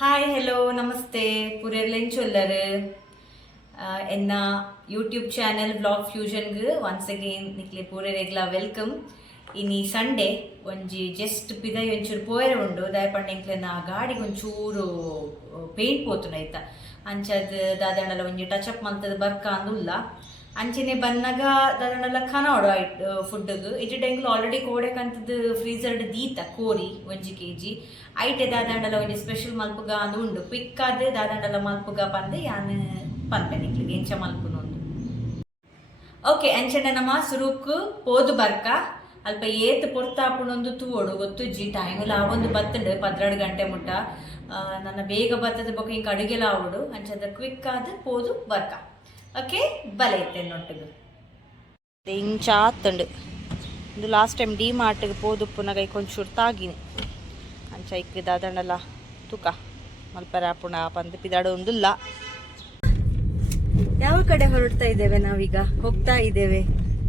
Hi hello ನಮಸ್ತೆ ಪುರೆರ್ಲೆಂಚೊಲ್ಲರು ಎನ್ನ ಯೂಟ್ಯೂಬ್ ಚಾನೆಲ್ ಬ್ಲಾಗ್ ಫ್ಯೂಷನ್ಗೆ ಒನ್ಸ್ ಅಗೇನ್ ನಿಕ್ಲೆ ಪೂರೆ ರೆಗ್ಲಾ ವೆಲ್ಕಮ್. ಇನಿ ಸಂಡೇ ಒಂಜಿ ಜಸ್ಟ್ ಪಿದೈ ಒಂಚೂರು ಪೋಯರೆ ಉಂಡು ದಯಪಂಡ ಎಂಕ್ಲೆನ ಗಾಡಿಗೆ ಒಂಚೂರು ಪೇಂಟ್ ಪೋತುಂಡು ಆಯ್ತಾ. ಅಂಚದ್ ದಾದಾಂಡಲ ಒಂಜಿ ಟಚ್ ಅಪ್ ಮಲ್ತದ ಬರ್ಕ ಅಂದುಲ್ಲ ಅಂಚನೆ ಬನ್ನಗ ದಾದಾಂಡಲ ಖನೋಡು ಆಯ್ತು ಫುಡ್ಗೆ ಇಟ್ಟು ಟೈಂಗ್ಲು ಆಲ್ರೆಡಿ ಕೋಡೆ ಕಂತದ್ದು ಫ್ರೀಸರ್ಡ್ ದೀತ ಕೋರಿ 1 kg ಐಟೆ ದಾದಾಂಡಲ ಒಂಜಿ ಸ್ಪೆಷಲ್ ಮಲ್ಪುಗ ಅಂದು ಉಂಡು ಕ್ವಿಕ್ ಆದ್ ದಾದಾಂಡಲ ಮಲ್ಪುಗ ಪಂದೆ ಯಾನ್ ಪನ್ಪೆ ನಿಕ್ಲಿಗೆ ಎಂಚ ಮಲ್ಪುನೊಂದು. ಓಕೆ ಅಂಚನೆ ನಮ್ಮ ಸುರುಕು ಪೋದು ಬರ್ಕ ಅಲ್ಪ ಏತ್ ಪೊರ್ತಾಪುಣೊಂದು ತೂವೋಡು ಗೊತ್ತುಜ್ಜಿ ಟೈಮಲ್ಲಿ ಆವೊಂದು ಬತ್ತಂಡು 12 ಗಂಟೆ ಮುಟ್ಟ ನನ್ನ ಬೇಗ ಬತ್ತದ ಬೊಕ ಹಿಂಗೆ ಅಡುಗೆಲ್ಲ ಆವೋಡು ಅಂಚದ ಕ್ವಿಕ್ ಆದ್ ಪೋದು ಬರ್ಕ. ಓಕೆ ಬಲೆ ಇತ್ತೆ ನೊಟ್ಟಿಗೆ ಇಂಚ ಆತಂಡು ಇದು ಲಾಸ್ಟ್ ಟೈಮ್ ಡಿ ಮಾರ್ಟ್ಗೆ ಪೋದುಪ್ಪುನ ಕೈ ಕೊಂಚೂರು ತಾಗಿನಿ ಅಂಚ ಇಕ್ಕ ದಾದಂಡಲ್ಲ ತುಕ ಮಲ್ಪರ ಪುಣ ಪಂದು ಪಿದಾಡು ಒಂದಿಲ್ಲ. ಯಾವ ಕಡೆ ಹೊರಡ್ತಾ ಇದ್ದೇವೆ ನಾವೀಗ? ಹೋಗ್ತಾ ಇದ್ದೇವೆ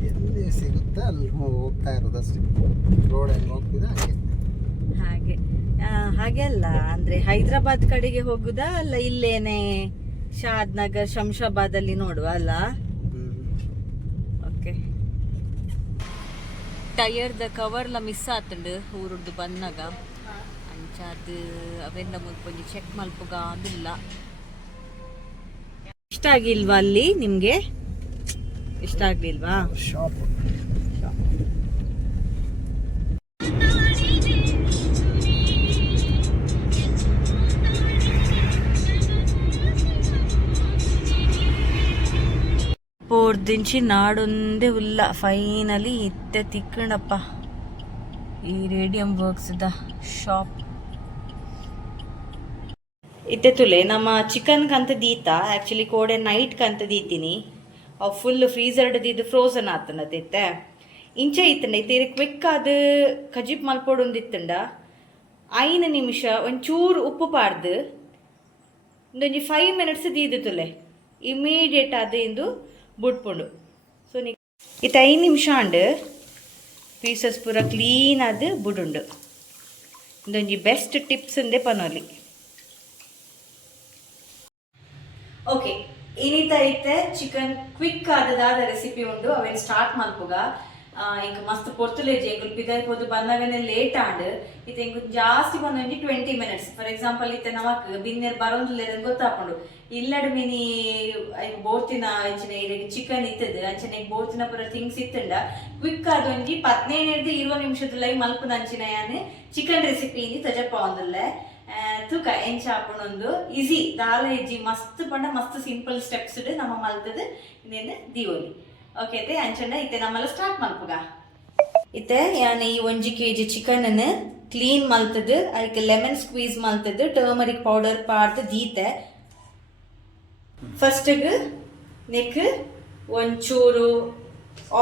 ಎಲ್ಲಿ ಸಿಗುತ್ತೆ ಅಲ್ಲಿ ಹೋಗ್ತಾ ಇರೋದಷ್ಟೇ. ರೋಡ್ ಹೆಂಗೆ ಹೋಗ್ತಿದೆ ಹಾಗೆ ಹಾಗೆ ಅಲ್ಲ ಅಂದ್ರೆ ಹೈದರಾಬಾದ್ ಕಡೆಗೆ ಹೋಗುದಾ ಅಲ್ಲ ಇಲ್ಲೇನೆ ಶಾದ್ ನಗರ್ ಶಂಶಾಬಾದ್ ಅಲ್ಲಿ ನೋಡುವ ಅಲ್ಲ? ಓಕೆ ಟಯರ್ದ ಕವರ್ಲ ಮಿಸ್ ಆತಂಡು ಊರುಡ್ದು ಬಂದಾಗ ಅಂಚ ಅದು ಅವೆಲ್ಲ ಮುನ್ಪೊಂಜಿ ಚೆಕ್ ಮಲ್ಪುಗ ಅಂದಿಲ್ಲ. ಇಷ್ಟ ಆಗಿಲ್ವಾ ಅಲ್ಲಿ ನಿಮ್ಗೆ? ಇಷ್ಟ ಆಗ್ಲಿಲ್ವಾ? ಶಾಪ್ ಪೋರ್ದಿಂಚಿ ನಾಡೊಂದೇ ಉಲ್ಲ ಫೈನಲಿ ಇತ್ತೆ ತಿಕ್ಕಣಪ್ಪ ಈ ರೇಡಿಯಂ ವರ್ಕ್ಸ್ ದ ಶಾಪ್ ಇತ್ತೆ ತುಲೆ ನಮ್ಮ ಚಿಕನ್ ಕಂತ ದೀತ ಆಕ್ಚುಲಿ ಕೋಡೆ ನೈಟ್ ಕಂತ ದೀತೀನಿ ಅವು ಫುಲ್ ಫ್ರೀಸರ್ಡ್ ಇದು ಫ್ರೋಸನ್ ಆತನದಿತ್ತೆ ಇಂಚ ಇತ್ತಂಡ ಇತ್ತೆ ಕ್ವಿಕ್ ಅದು ಕಜಿಪ್ ಮಲ್ಪೊಡೊಂದು ಇತ್ತಂಡ 5 ನಿಮಿಷ ಒಂಚೂರು ಉಪ್ಪು ಪಾಡ್ದು ಒಂದೊಂಜಿ 5 ಮಿನಿಟ್ಸ್ ದೀದು ತುಲೆ ಇಮಿಡಿಯೇಟ್ ಅದು ಇಂದು ಬುಡ್ಪುಂಡು. ಸೊ ಇತ್ತು 5 ನಿಮಿಷ ಅಂಡು ಪೀಸಸ್ ಪೂರ ಕ್ಲೀನ್ ಆದ್ ಬುಡುಂಡು. ಇದೊಂಜಿ ಬೆಸ್ಟ್ ಟಿಪ್ಸ್ ಇಂದೆ ಪನೋಲಿ. ಓಕೆ ಏನಿತ್ತ ಐತೆ ಚಿಕನ್ ಕ್ವಿಕ್ ಆದದಾದ ರೆಸಿಪಿ ಉಂಡು ಅವೇನು ಸ್ಟಾರ್ಟ್ ಮಲ್ಪುಗ ಇಂಕ ಮಸ್ತ್ ಪೊರ್ತುಲೇಜಿ ಎಂಕುಲು ಪಿದಾಯ್ ಪೋದು ಬಂದಾಗನೆ ಲೇಟ್ ಆಂಡ್ ಇತ್ತೆ ಎಂಕು ಜಾಸ್ತಿ ಬಂದೊಂಜಿ 20 ಮಿನಿಟ್ಸ್. ಫಾರ್ ಎಕ್ಸಾಂಪಲ್ ಇತ್ತೆ ನಮಕ್ ಬಿನ್ನೆರ್ ಬರೋಂದುಲ್ಲೇರ ಗೊತ್ತಾಪುಂಡು ಇಲ್ಲಡ್ ಮಿನಿ ಬೋರ್ತಿನ ಅಂಚನೆ ಚಿಕನ್ ಇತ್ತದ ಅಂಚನೆ ಬೋರ್ತಿನ ಪೂರ ಥಿಂಗ್ಸ್ ಇತ್ತಂಡ ಕ್ವಿಕ್ ಆದೊಂಜಿ 15-20 ನಿಮಿಷದ ಮಲ್ಪುನ ಅಂಚಿನ ಯಾನ್ ಚಿಕನ್ ರೆಸಿಪಿ ಇಂದಿ ತಜಪ್ಪ ಒಂದುಲ್ಲೆ ತೂಕ ಎಂಚ ಆಪುಣೊಂದು ಈಸಿ ದಾಲ ಹೆಜ್ಜಿ ಮಸ್ತ್ ಪಂಡ ಮಸ್ತ್ ಸಿಂಪಲ್ ಸ್ಟೆಪ್ಸ್ ನಮ್ಮ ಮಲ್ತದ ಇನ್ನೇನು ದಿವೋಲಿ. ಓಕೆ ಐತೆ ಅಂಚಂಡ ಇತ್ತೆ ನಮ್ಮಲ್ಲ ಸ್ಟಾರ್ಟ್ ಮಲ್ಪುಗ. ಇತ್ತೆ ಯಾನ್ ಈ 1 kg ಚಿಕನ್ ಅನ್ನು ಕ್ಲೀನ್ ಮಲ್ತದ ಅದಕ್ಕೆ ಲೆಮನ್ ಸ್ಕ್ವೀಸ್ ಮಲ್ತದ ಟರ್ಮರಿಕ್ ಪೌಡರ್ ಪಾಡ್ದು ದೀತೆ. ಫಸ್ಟ್ಗ್ ನೆಕ್ ಒಂಚೂರು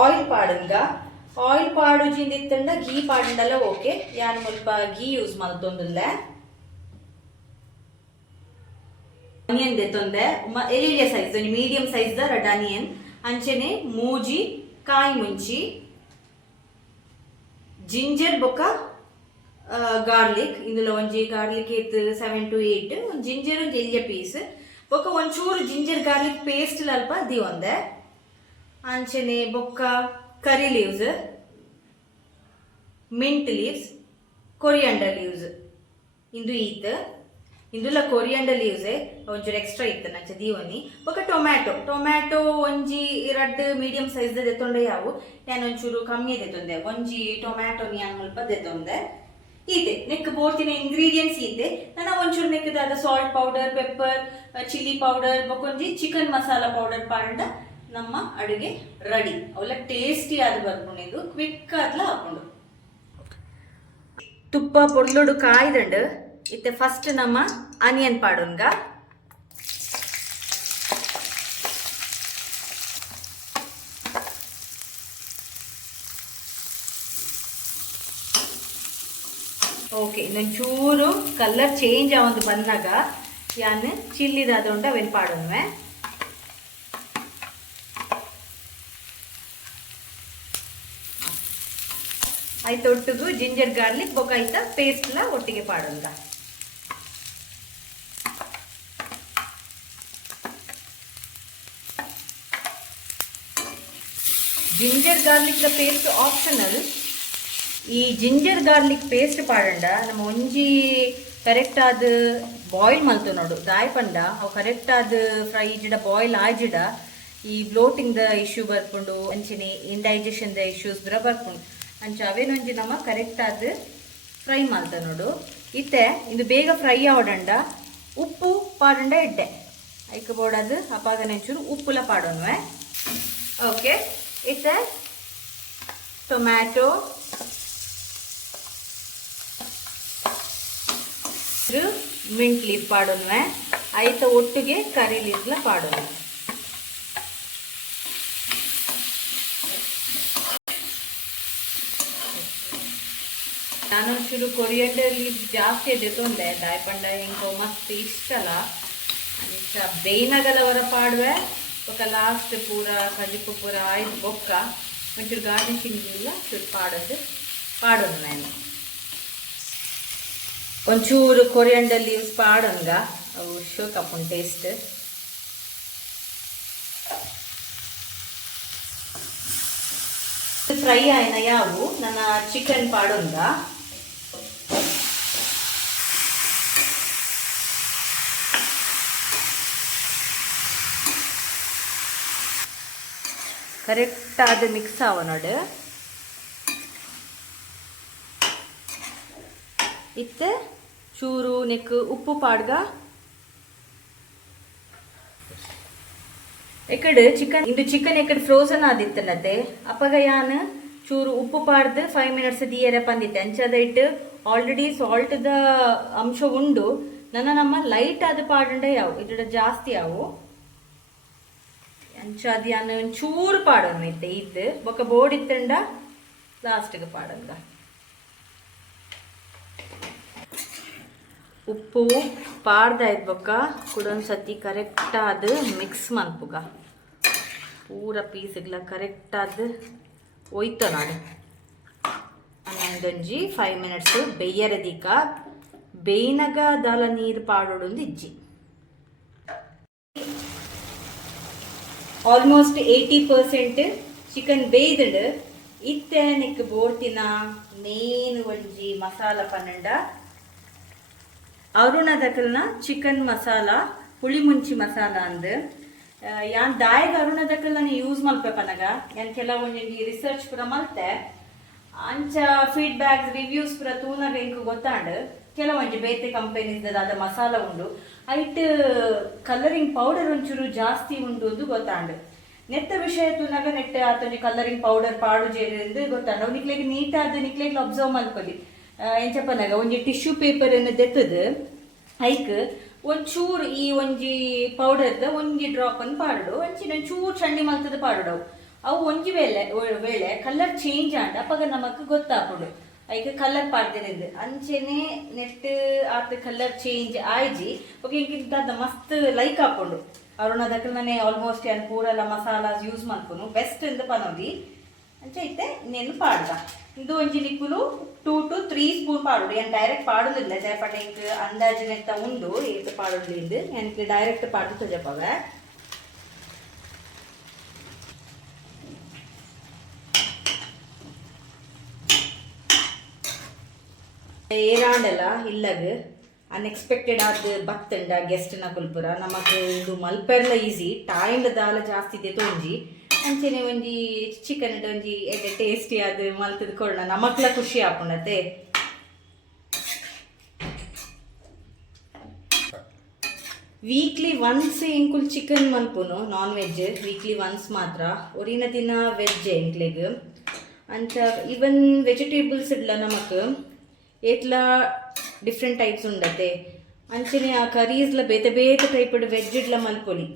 ಆಯಿಲ್ ಪಾಡುಂಗ ಆಯಿಲ್ ಪಾಡುಜಿಂದಿತ್ತಂಡ ಗೀ ಪಾಡುಂಡಲ್ಲ ಓಕೆ ಯಾನ್ ಮುಲ್ಪ ಗೀ ಯೂಸ್ ಮಲ್ತೊಂದುಲ್ಲ. ಆನಿಯನ್ ದೆತ್ತೊಂದೆ ಎಲಿಲಿಯ ಸೈಜ್ ಒಂಜಿ ಮೀಡಿಯಂ ಸೈಜ್ ದ ರೆಡ್ ಆನಿಯನ್ ಅಂಚನೆ ಮೂಜಿ ಕಾಯಿ ಮುಂಚಿ ಜಿಂಜರ್ ಬೊಕ್ಕ ಗಾರ್ಲಿಕ್ ಇಂದುಲ ಒಂಜಿ ಗಾರ್ಲಿಕ್ ಏತ್ 7 to 8 ಒಂದು ಜಿಂಜರ್ ಒಂದು ಎಲ್ಯ ಪೀಸ್ ಬೊಕ್ಕ ಒಂಚೂರು ಜಿಂಜರ್ ಗಾರ್ಲಿಕ್ ಪೇಸ್ಟ್ ಅಲ್ಪ ದಿವೊಂದೆ ಅಂಚನೆ ಬೊಕ್ಕ curry leaves mint leaves coriander leaves ಇಂದು ಈತ್ ಇಂದುಲ ಕೊರಿಯಾಂಡರ್ ಲೀವ್ಸೆ ಒಂಚೂರು ಎಕ್ಸ್ಟ್ರಾ ಇತ್ತು ನಂಚ ದೀವನಿ ಬೊಕ್ಕ ಟೊಮ್ಯಾಟೊ ಒಂಜಿ 2 ಮೀಡಿಯಂ ಸೈಜ್ ದೆತ್ತೊಂಡೆ ಯಾವು ನಾನು ಒಂಚೂರು ಕಮ್ಮಿ ದೆತ್ತೊಂದೆ ಒಂಜಿ ಟೊಮ್ಯಾಟೊ ಯಾನ್ ಮುಲ್ಪ ದೆತ್ತೊಂದೆ ಈತೆ ನೆಕ್ ಬೋರ್ತಿನ ಇಂಗ್ರೀಡಿಯೆಂಟ್ಸ್ ಈತೆ ನಾನು ಒಂಚೂರು ನೆಕ್ಕದಾದ salt powder pepper chilli powder ಬೊಕೊಂಜಿ ಚಿಕನ್ ಮಸಾಲ ಪೌಡರ್ ಪಾಂಡ ನಮ್ಮ ಅಡುಗೆ ರೆಡಿ ಅವಲ್ಲ ಟೇಸ್ಟಿ ಆದ ಬರ್ಪುಣಿದು ಕ್ವಿಕ್ ಆದ್ಲ ಹಾಕೊಂಡು ತುಪ್ಪ ಪೊರ್ಲುಡು ಕಾಯ್ದಂಡು ಇತ್ತೆ ಫಸ್ಟ್ ನಮ್ಮ ಆನಿಯನ್ ಪಾಡುಂಗ ಓಕೆ ಇನ್ನೊಂಚೂರು ಕಲರ್ ಚೇಂಜ್ ಆವೊಂದು ಬಂದಾಗ ಯಾನ್ ಚಿಲ್ಲಿದಾದ ಅವೇನು ಪಾಡೋನ್ವೆ ಆಯ್ತು ಒಟ್ಟಿಗೂ ಜಿಂಜರ್ ಗಾರ್ಲಿಕ್ ಬೊಕ ಆಯ್ತಾ ಪೇಸ್ಟ್ಲ ಒಟ್ಟಿಗೆ ಪಾಡೋಂಗ ಜಿಂಜರ್ ಗಾರ್ಲಿಕ್ ದ ಪೇಸ್ಟ್ ಆಪ್ಷನಲ್. ಈ ಜಿಂಜರ್ ಗಾರ್ಲಿಕ್ ಪೇಸ್ಟ್ ಪಾಡಂಡ ನಮ್ಮ ಒಂಜಿ ಕರೆಕ್ಟ್ ಆದ ಬಾಯ್ಲ್ ಮಲ್ತು ನೋಡು ದಾಯ್ ಪಂಡ ಅವು ಕರೆಕ್ಟ್ ಆದ ಫ್ರೈ ಜಿಡ ಬಾಯ್ಲ್ ಆಜಿಡ ಈ ಬ್ಲೋಟಿಂಗ್ ದ ಇಶ್ಯೂ ಬರ್ಕೊಂಡು ಅಂಚಿನಿ ಇಂಡೈಜೆಷನ್ ದ ಇಶ್ಯೂಸ್ ಬರ ಬರ್ಕೊಂಡು ಅಂಚ ಅವೇನೊಂಜಿ ನಮ್ಮ ಕರೆಕ್ಟ್ ಆದ ಫ್ರೈ ಮಲ್ತ ನೋಡು. ಇತ್ತೆ ಇದು ಬೇಗ ಫ್ರೈ ಆವಡಂಡ ಉಪ್ಪು ಪಾಡಂಡ ಎಡ್ಡೆ ಐಕ ಬೋಡದು ಅಪಾಗ ನೆಂಚೂರು ಉಪ್ಪುಲ ಪಾಡೋನ್ವೆ. ಓಕೆ, ಇತ್ತೆ ಟೊಮ್ಯಾಟೊ ಮಿಂಟ್ ಲೀಫ್ ಪಾಡೋನ್ವೆ. ಐತ ಒಟ್ಟಿಗೆ ಕರಿ ಲೀಫ್ಲ ಪಾಡೋಣ. ನಾನೊಂಚೂರು ಕೊರಿಯಂಡರ್ ಲೀಫ್ ಜಾಸ್ತಿ ಇದೆ ತೊಂದೆ ದಾಯಪಂಡ ಹಿಂಗೆ ಮಸ್ತ್ ಇಷ್ಟಲ್ಲ ಅಂತ ಬೇಯ್ನಾಗಲವರ ಪಾಡುವೆ ఒక లాస్ట్ ಪೂರ ಕಜಿಪು ಪೂರ ಆಯ್ತು ಬೊಕ್ಕ ಒಂಚೂರು ಗಾರ್ನಿಶಿಂಗ್ ಇಲ್ಲ ಚೂರು ಪಾಡೋದು ನಾನು ಒಂಚೂರು ಕೊರಿಯಂಡರ್ ಲೀವ್ಸ್ ಪಾಡೋಂಗ ಅವು ಶೋಕಪ್ಪನ್ ಟೇಸ್ಟ್. ಫ್ರೈ ಆಯ್ನ ಯಾವು ನನ್ನ ಚಿಕನ್ ಪಾಡೋಂಗ. ಕರೆಕ್ಟ್ ಆದ ಮಿಕ್ಸ್ ಆವ ನೋಡು. ಇತ್ತೆ ಚೂರು ನೆಕ್ ಉಪ್ಪು ಪಾಡ್ಗ ಎಕಡೆ ಚಿಕನ್ ಇಂದು ಚಿಕನ್ ಎಕಡೆ ಫ್ರೋಸನ್ ಆದಿತ್ತನತ್ತೆ ಅಪ್ಪಗ ಯಾನ್ ಚೂರು ಉಪ್ಪು ಪಾಡ್ದು 5 minutes ದಿಯರೆ ಬಂದಿತ್ತೆ ಅಂಚದ ಇಟ್ಟು ಆಲ್ರೆಡಿ ಸಾಲ್ಟ್ ದ ಅಂಶ ಉಂಡು. ನಮ್ಮ ಲೈಟ್ ಆದ ಪಾಡಂಡ ಯಾವು ಇದ್ರ ಜಾಸ್ತಿ ಯಾವು ಅಂಚಾದಿ ಅನ್ನ ಒಂಚೂರು ಪಾಡೋಣ ಇತ್ತೆ ಇದ್ದು ಬೊಕ್ಕ ಬೋರ್ಡ್ ಇತ್ತಂಡ ಲಾಸ್ಟ್ಗೆ ಪಾಡಂಗ. ಉಪ್ಪು ಪಾಡ್ದಾಯ್ತು ಬೊಕ್ಕ ಕುಡೊಂದ್ಸತಿ ಕರೆಕ್ಟ್ ಆದ ಮಿಕ್ಸ್ ಮಲ್ಪುಗ ಪೂರ ಪೀಸ್ಗಳ ಕರೆಕ್ಟ್ ಆದ ಒಯ್ತ ನಾಡು ಅನ್ನೊಂದೊಂಜಿ 5 minutes ಬೆಯ್ಯರದಿಕ ಬೇಯ್ನಗ ದಾಲ ನೀರು ಪಾಡೋಡೊಂದು ಇಜ್ಜಿ. ಆಲ್ಮೋಸ್ಟ್ 80% ಚಿಕನ್ ಬೇಯ್ದು ಇತ್ತೆ ನೆಕ್ ಬೋರ್ತಿನ ಮೇನ್ ಒಂಜಿ ಮಸಾಲ ಪನ್ನಂಡ ಅರುಣ ದಕಲ್ನ ಚಿಕನ್ ಮಸಾಲ ಹುಳಿ ಮುಂಚಿ ಮಸಾಲ ಅಂದ್ ಯಾನ್ ದಾಯಗ ಅರುಣ ದಕಲ್ ನಾನು ಯೂಸ್ ಮಲ್ಪೆ ಪನಗ ಯಾನ್ ಕೆಲವೊಂದು ರಿಸರ್ಚ್ ಪುರ ಮಲ್ತೆ ಅಂಚ ಫೀಡ್ಬ್ಯಾಕ್ಸ್ ರಿವ್ಯೂಸ್ ಪುರ ತೂನಾಗ ಇಂಕು ಗೊತ್ತಾಂಡ್ ಕೆಲವೊಂಜಿ ಬೇತೆ ಕಂಪೆನೀಸ್ ಅದ ಮಸಾಲ ಉಂಡು ಐಟ್ ಕಲರಿಂಗ್ ಪೌಡರ್ ಒಂಚೂರು ಜಾಸ್ತಿ ಉಂಡು ಎಂದು ಗೊತ್ತಾಂಡ್. ನೆತ್ತ ವಿಷಯ ತೂನಾಗ ನೆಟ್ಟ ಆತೊಂಜಿ ಕಲರಿಂಗ್ ಪೌಡರ್ ಪಾಡು ಜೇರು ಗೊತ್ತಾಂಡ್ ಅವು ನಿಕ್ಲೆಗ್ ನೀಟಾದ ನಿಕ್ಲೆಗ್ ಅಬ್ಸರ್ವ್ ಮಲ್ಕೊಲಿ. ಎಂಚಪ್ಪನಾಗ ಒಂಜಿ ಟಿಶ್ಯೂ ಪೇಪರ್ ಅನ್ನು ದೆತ್ತದು ಐಕ್ ಒಂಚೂರು ಈ ಒಂಜಿ ಪೌಡರ್ದ ಒಂಜಿ ಡ್ರಾಪ್ ಅನ್ನು ಪಾಡು ಒಂಚಿನ ಚೂರು ಚಂಡಿ ಮಲ್ತದ ಪಾಡು ಅವು ಒಂಜಿ ವೇಳೆ ಕಲರ್ ಚೇಂಜ್ ಆಂಡ ಅಪ್ಪಗ ನಮಕ್ ಗೊತ್ತಾಪುಡು ಐಕ್ ಕಲರ್ ಪಾಡ್ದೇನೆ ಅಂಚೆನೆ ನೆಟ್ ಆತ ಕಲರ್ ಚೇಂಜ್ ಆಯ್ಜಿ ಓಕೆ ಇಂಕಿಂತ ಮಸ್ತ್ ಲೈಕ್ ಹಾಕೊಂಡು ಅರುಣ ದಕ್ಕಲ್ ನಾನೇ ಆಲ್ಮೋಸ್ಟ್ ಏನು ಪೂರೆಲ್ಲ ಮಸಾಲಾಸ್ ಯೂಸ್ ಮಾಡ್ಕೊನು ಬೆಸ್ಟ್ ಎಂದು ಪನೋದಿ ಅಂಚೆ ಐತೆ ನೆನ್ ಪಾಡ್ದ ಇದು ಒಂಜಿ ನಿಕ್ಕುಲು 2 to 3 ಸ್ಪೂನ್ ಪಾಡುಡು ಏನು ಡೈರೆಕ್ಟ್ ಪಾಡುದಿಲ್ಲ ಜಯಪಟ್ಟ ಇಂಕ್ ಅಂದಾಜಿನೆತ್ತ ಉಂಡು ಏತು ಪಾಡುಡ್ಲಿಂದು எனக்கு ಡೈರೆಕ್ಟ್ ಪಾಡು ತಜಪವ. ಏರಾಂಡಲ್ಲ ಇಲ್ಲಗ ಅನ್ಎಕ್ಸ್ಪೆಕ್ಟೆಡ್ ಆದ ಬತ್ತಂಡ ಗೆಸ್ಟ್ನ ಕುಲ್ಪುರ ನಮಕ್ ಇದು ಮಲ್ಪೆರ್ಲ ಈಸಿ ಟೈಮ್ ದಾಲ ಜಾಸ್ತಿ ಇದೆ ತೊಂಜಿ ಅಂಚೆನೆ ಒಂಜಿ ಚಿಕನ್ ಒಂಜಿ ಎಡ್ಡೆ ಟೇಸ್ಟಿ ಆದ ಮಲ್ತದ ಕೊಡೋಣ ನಮಕ್ಲ ಖುಷಿ ಆಪುಣತೆ. ವೀಕ್ಲಿ ಒನ್ಸ್ ಇಂಕುಲ್ ಚಿಕನ್ ಮಲ್ಪುನು ನಾನ್ ವೆಜ್ ವೀಕ್ಲಿ ಒನ್ಸ್ ಮಾತ್ರ ಒರಿನ ದಿನ ವೆಜ್ ಎಂಕ್ಲೆಗ್ ಅಂಚ ಈವನ್ ವೆಜಿಟೇಬಲ್ಸ್ ಇಡ್ಲ ನಮಕ್ ಏಟ್ಲ ಡಿಫ್ರೆಂಟ್ ಟೈಪ್ಸ್ ಉಂಡತೆ ಅಂಚನೆ ಆ ಕರೀಸ್ಲ ಬೇತೆ ಬೇತೆ ಟೈಪ್ ವೆಜ್ ಇಡ್ಲ ಮಲ್ಪೊಲಿ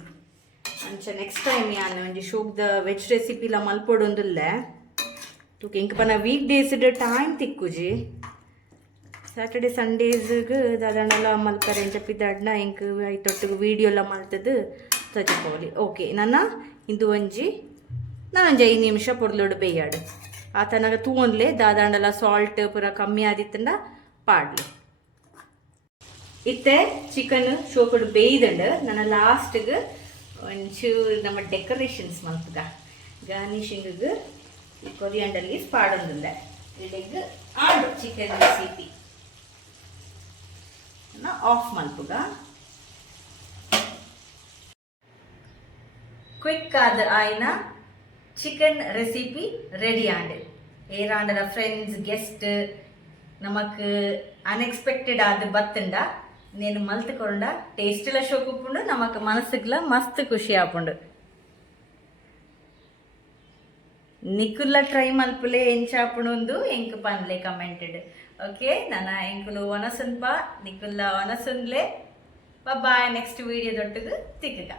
ಅಂಚ ನೆಕ್ಸ್ಟ್ ಟೈಮ್ ಯಾನ್ ಒಂಜಿ ಶೋಕ್ದ ವೆಜ್ ರೆಸಿಪಿಲ ಮಲ್ಪೊಡೊಂದುಲ್ಲ ತುಕ ಇಂಕ ಪನ ವೀಕ್ ಡೇಸ್ ಟೈಮ್ ತಿಕ್ಕುಜಿ ಸ್ಯಾಟರ್ಡೆ ಸಂಡೇಸ್ಗೆ ದಾದಾಂಡಲ ಮಲ್ಪರೆ ಎಂಚಪ್ಪಿದ್ದಾಡ್ನ ಇಂಕ ಐತೊಟ್ಟಿಗೆ ವೀಡಿಯೋಲ್ಲ ಮಲ್ತದ್ದು ತಜಪೋಲಿ. ಓಕೆ ನನ್ನ ಇಂದು ಒಂಜಿ 5 ನಿಮಿಷ ಪೊರ್ಲೋಡು ಬೇಯಾಡು ಆತನಾಗ ತೂವೊಂದ್ಲೆ ದಾದಾಂಡಲ ಸಾಲ್ಟ್ ಪೂರ ಕಮ್ಮಿ ಆದಿತ್ತಂಡ ಪಾಡ್ಲಿ. ಇತ್ತೆ ಚಿಕನ್ ಶೋಕಡು ಬೇಯ್ದಂಡು ನನ್ನ ಲಾಸ್ಟ್ಗೆ ಒಂಚೂರು ನಮ್ಮ ಡೆಕೋರೇಷನ್ಸ್ ಮಲ್ಪುಗ ಗಾರ್ನಿಶಿಂಗ್ ಈ ಕೊರಿಯಾಂಡರ್ ಲೀವ್ಸ್ ಪಾಡೊಂದುಂಡೆ ಇಲ್ಲಿಗ್ ಆಂಡ್ ಚಿಕನ್ ರೆಸಿಪಿ ಆಫ್ ಮಲ್ಪುಗ ಕ್ವಿಕ್ ಆದ ಆಯ್ನ ಚಿಕನ್ ರೆಸಿಪಿ ರೆಡಿ ಆಂಡ್ ಏರಾಂಡರ ಫ್ರೆಂಡ್ಸ್ ಗೆಸ್ಟ್ ನಮಕ್ ಅನ್ಎಕ್ಸ್ಪೆಕ್ಟೆಡ್ ಆದ ಬತ್ತಂಡ నేను ಮಲ್ತುಕೊಂಡ ಟೇಸ್ಟ್ಲ ಶೋಕುಪ್ಪುಂಡು ನಮಕ್ ಮನಸ್ಸುಗ್ಲ ಮಸ್ತ್ ಖುಷಿ ಆಪುಂಡು ನಿಕುಲ್ಲ ಟ್ರೈ ಮಲ್ಪುಲೆ ಎಂಚಾಪುಣೊಂದು ಎಂಕ್ ಪನ್ಲೆ ಕಮೆಂಟೆಡ್ ಓಕೆ ನನ್ನ ಎಂಕುಲು ಒನಸುನ್ಪ ನಿಕುಲ್ಲ ಒನಸುನ್ಲೆ ಬಾಯ್ ನೆಕ್ಸ್ಟ್ ವಿಡಿಯೋ ದೊಟ್ಟುಗು ತಿಕ್ಕಗ